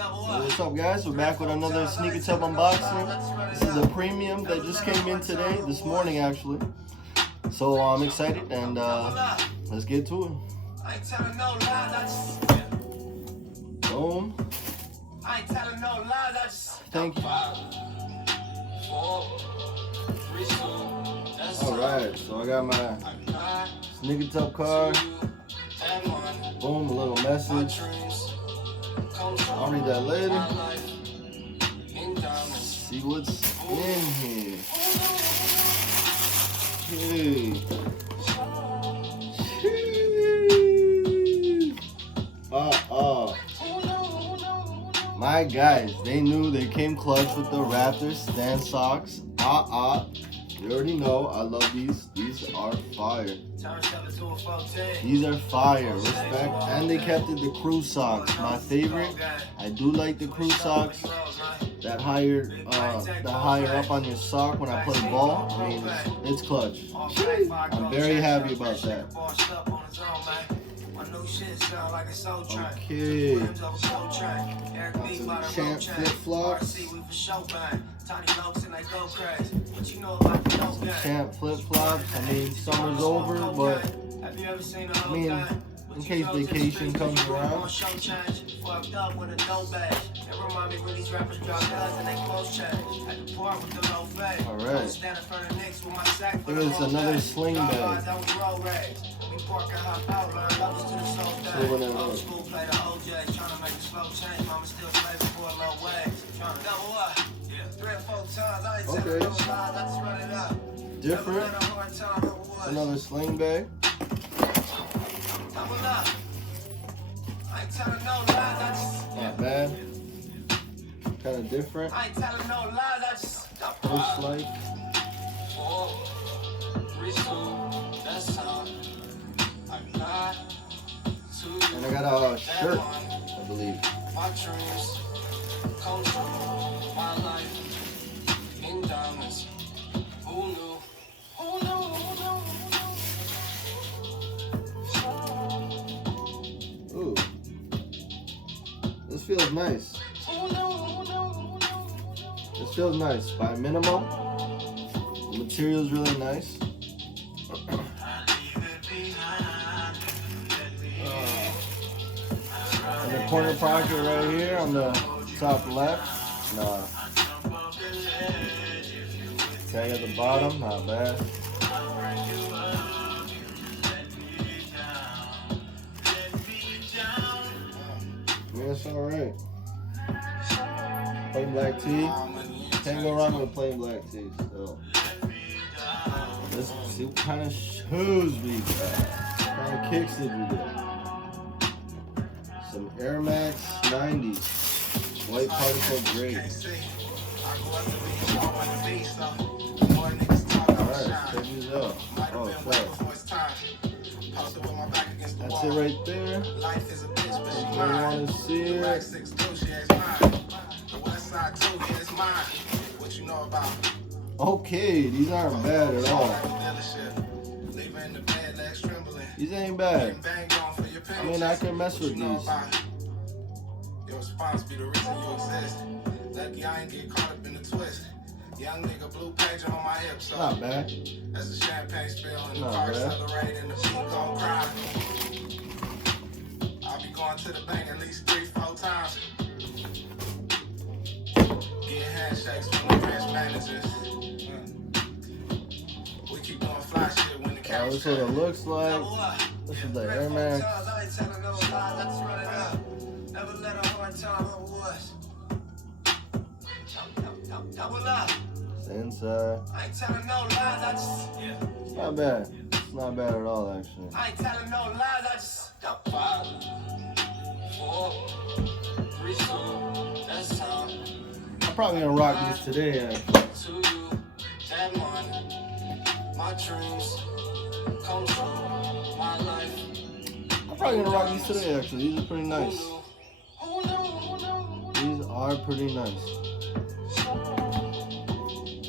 What's up, guys? We're back with another SneakerTub unboxing. This is a Premuim that just came in today, this morning actually. So I'm excited and let's get to it. Boom. Thank you. Alright, so I got my SneakerTub card. Boom, a little message. I'll read that later. See what's in here. My guys, they knew they came clutch with the Raptors Stand socks. You already know I love these. These are fire. These are fire. Respect. And they kept it the crew socks. My favorite. I do like the crew socks. That higher up on your sock when I play ball. I mean, it's clutch. I'm very happy about that. Okay. Champ flip-flops. Champ flip-flops. I mean, summer's over, but I mean, in case vacation comes around. Alright. There's another sling bag. Okay. Different. Another sling bag. Not bad. Kind of different. Post-like. And I got a shirt, I believe. Ooh. This feels nice. This feels nice. By minimum, the material is really nice. In the corner pocket right here on the top left. Nah. Tag at the bottom, not bad. Yeah, it's alright. Plain black tee. Can't go wrong with plain black tee still. Let's see what kind of shoes we got. What kind of kicks did we get? Some Air Max 90s. White particle gray. Alright, check these out. Oh, sorry. That's it right there. If you want to see it. Okay, these aren't bad at all. These ain't bad. I mean, I can mess with these. Your response be the reason you exist. Lucky I ain't get caught up in the twist. Young nigga blue page on my hip, so not bad. As the champagne spill and the car accelerate and the beat gon' cry. I'll be going to the bank at least 3-4 times. Get handshakes from the branch managers. We keep doing fly shit when the camera's this is what it looks like. This is the Air Max. Never let a hard time was. It's inside. I ain't telling no lies, I just it's not bad. It's not bad at all, actually. I ain't telling no lies, I just 5, 4, 3, 2, that's time. I'm probably gonna rock these today, actually. To you, and one, my dreams come true, my life. I'm probably gonna rock these today, actually. These are pretty nice. These are pretty nice.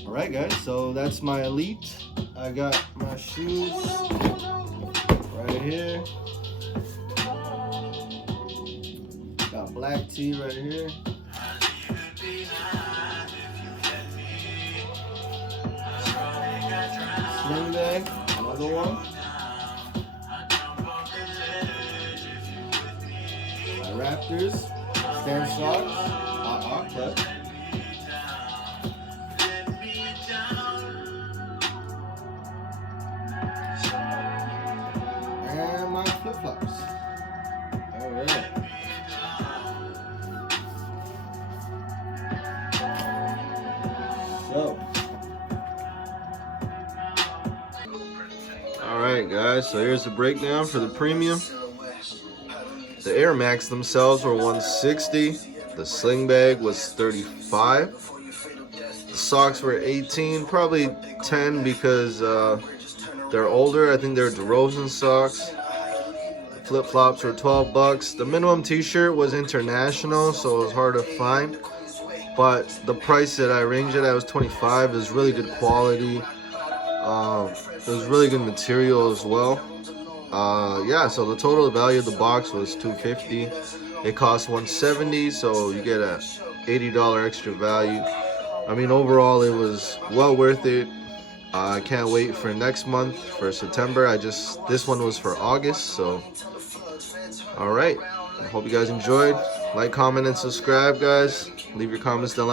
Alright guys, so that's my Elite. I got my shoes right here. Got black tee right here. Sling bag, another one. My Raptors, Stan socks, cut. And my flip-flops. Alright. So. Alright guys, so here's the breakdown for the Premuim. The Air Max themselves were $160. The sling bag was $35. The socks were $18, probably $10 because they're older. I think they're DeRozan socks. Flip-flops were $12. The minimum t-shirt was international, so it was hard to find. But the price that I ranged it at was $25. It was really good quality. It was really good material as well. Yeah, so the total value of the box was $250. It cost $170, so you get a $80 extra value. I mean, overall, it was well worth it. I can't wait for next month, for September. This one was for August, so all right. I hope you guys enjoyed. Like, comment, and subscribe, guys. Leave your comments down below.